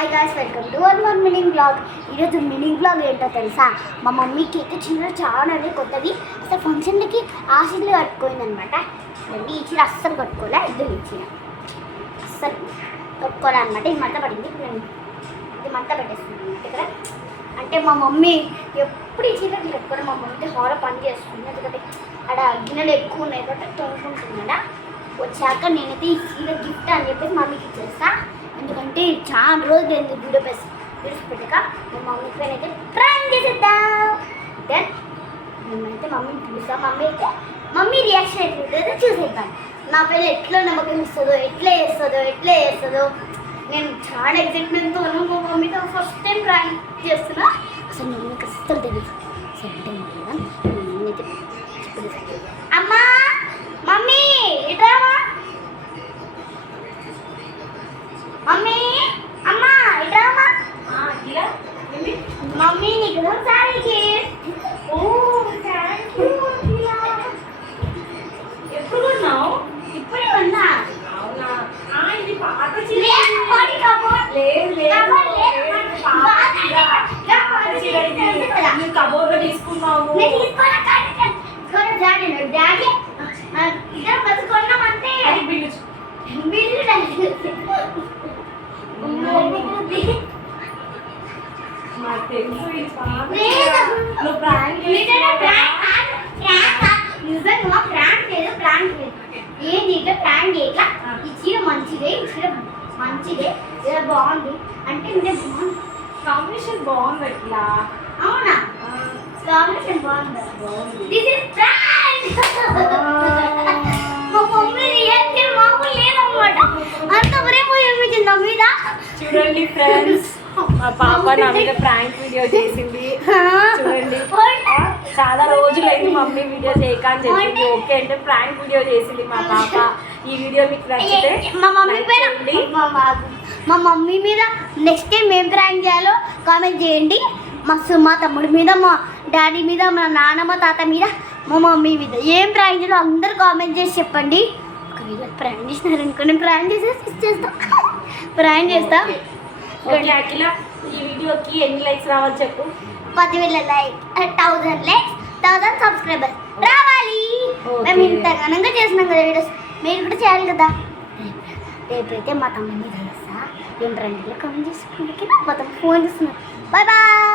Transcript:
Hi guys, welcome to one more mining blog. ఈరోజు mining blog ఏంటో తెలుసా? మా మమ్మీకి అయితే చిన్న చాలా కొత్తది అసలు ఫంక్షన్లకి ఆశీర్లు కట్టుకోయిందనమాట. ఈ చీర అస్సలు కట్టుకోలే, ఇద్దరు ఈ చీర అస్సలు కట్టుకోవాలన్నమాట. ఇది మంట పడింది, ఇప్పుడు నేను ఇది మంట పెట్టేస్తున్నాను అనమాట ఇక్కడ. అంటే మా మమ్మీ ఎప్పుడు ఈ చీర కట్టుకోవడం, మా మమ్మీ హాలో పని చేస్తుంది. ఎందుకంటే అక్కడ గిన్నెలు ఎక్కువ ఉన్నాయి కాబట్టి తోముకుంటుందా. వచ్చాక నేనైతే ఈ చీర గిఫ్ట్ అని చెప్పేసి మమ్మీకి ఇచ్చేస్తా. ఎందుకంటే చాలా రోజులు ఏంది వీడియో పెట్టక మా మమ్మీ పైన అయితే ప్రాంక్ చేసేద్దాం. దెన్ మేమైతే మమ్మీని పిలుస్తాం. మమ్మీ రియాక్షన్ ఎట్లుంటుందో చూసేద్దాం. నా పైన ఎట్లా నమ్మకం ఇస్తుందో, ఎట్లా చేస్తుందో నేను చాలా ఎక్సైట్మెంట్తో ఉన్నాను. మా మమ్మీతో ఫస్ట్ టైం ప్రాంక్ చేస్తున్నా. అసలు మమ్మీకి అస్సలు తెలియదు. సరే అంటే నేనైతే అమ్మా మమ్మీ ఇట్రామా, మమ్మీ అమ్మా ఇట్రామా. మమ్మీ నీకు సారీకి ఎప్పుడు కొన్నావు? ఇప్పుడే కొన్నా. ఇది పాత కబోర్డ్ తీసుకున్నావు. డాడీ ఇద్దరు బస్సు కొన్నామంటే బిల్లు నాకు తెలుసు నువ్వు ప్రాంక్ ఏంటి ఇట్లా ప్రాంక్ చేయట్లా. ఈ చీర మంచిదే, ఈ చీర మంచిదే, ఇలా బాగుంది అంటే ఇంటే బాగుంది. కాంబినేషన్ బాగుంది. ఇట్లా అవునా? కాంబినేషన్ బాగుందా? This is prank. మా మమ్మీ రియాక్షన్ మామూలు లేదన్నమాట. అంత ప్రేమ చూపించింది నా మీద. చూడండి ఫ్రెండ్స్, మా పాప నా మీద ప్రాంక్ వీడియో చేసింది. చూడండి, చాలా రోజులైంది మమ్మీ వీడియో చేయక అని చెప్పింది. ఓకే అంటే ప్రాంక్ వీడియో చేసింది మా పాప. ఈ వీడియో మీకు నచ్చితే మా మమ్మీ మీద నెక్స్ట్ టైం ఏం ప్రాంక్ చేయాలో కామెంట్ చేయండి. మా తమ్ముడి మీద, మా డాడీ మీద, మా నాన్నమ్మ తాత మీద, మా మమ్మీ మీద ఏం ప్రాంక్ చేయాలో అందరూ కామెంట్ చేసి చెప్పండి. ఒకవేళ ప్రాంక్ చేసినారనుకో నేను ప్రాంక్ చేసేసి ఇచ్చేస్తా. ప్రాంక్ చేస్తా. అఖిల, ఈ వీడియోకి ఎన్ని లైక్స్ రావాలి చెప్పు? 10,000 లైక్, 1000 లైక్స్, 1000 సబ్స్క్రైబర్స్ రావాలి. మేము ఇంత ఘనంగా చేసినాం కదా వీడియోస్, మీరు కూడా చేయాలి కదా. రేపైతే మా తమ్ముడి మీద చేస్తా. ఏంటంటే కామెంట్ చేసుకోండి. మొత్తం ఫోన్ చేస్తున్నారు. Bye bye.